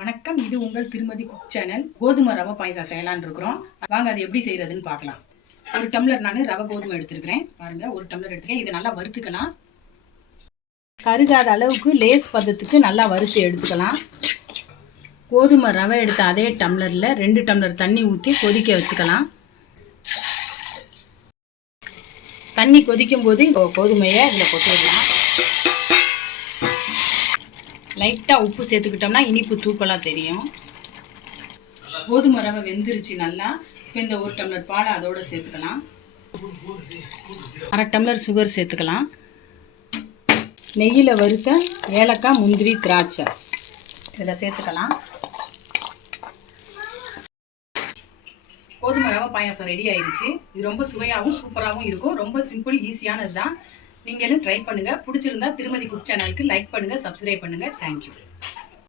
வணக்கம், இது உங்கள் திருமதி குக் சேனல். கோதுமை ரவை பாயசம் செய்யலான்னு இருக்கிறோம். வாங்க அது எப்படி செய்யறதுன்னு பார்க்கலாம். ஒரு டம்ளர் நான் ரவை கோதுமை எடுத்துருக்கிறேன். பாருங்க, ஒரு டம்ளர் எடுத்துக்கேன். இதை நல்லா வறுத்துக்கலாம். கருகாத அளவுக்கு லேஸ் பதத்துக்கு நல்லா வறுத்து எடுத்துக்கலாம். கோதுமை ரவை எடுத்த அதே டம்ளரில் 2 டம்ளர் தண்ணி ஊற்றி கொதிக்க வச்சுக்கலாம். தண்ணி கொதிக்கும் போது கோதுமையை இதில் கொட்டிடலாம். லைட்டாக உப்பு சேர்த்துக்கிட்டோம்னா இனிப்பு தூக்கலாக தெரியும். கோதுமை ரவை வெந்துருச்சு நல்லா. இப்போ இந்த 1 டம்ளர் பாலை அதோடு சேர்த்துக்கலாம். 1/2 டம்ளர் சுகர் சேர்த்துக்கலாம். நெய்யில் வறுத்த ஏலக்காய், முந்திரி, திராட்சை இதில் சேர்த்துக்கலாம். கோதுமை ரவை பாயாசம் ரெடி ஆயிடுச்சு. இது ரொம்ப சுவையாகவும் சூப்பராகவும் இருக்கும். ரொம்ப சிம்பிள், ஈஸியானது தான். நீங்களும் ட்ரை பண்ணுங்கள். பிடிச்சிருந்தா திருமதி குக் சேனலுக்கு லைக் பண்ணுங்கள், சப்ஸ்கிரைப் பண்ணுங்கள். தேங்க்யூ.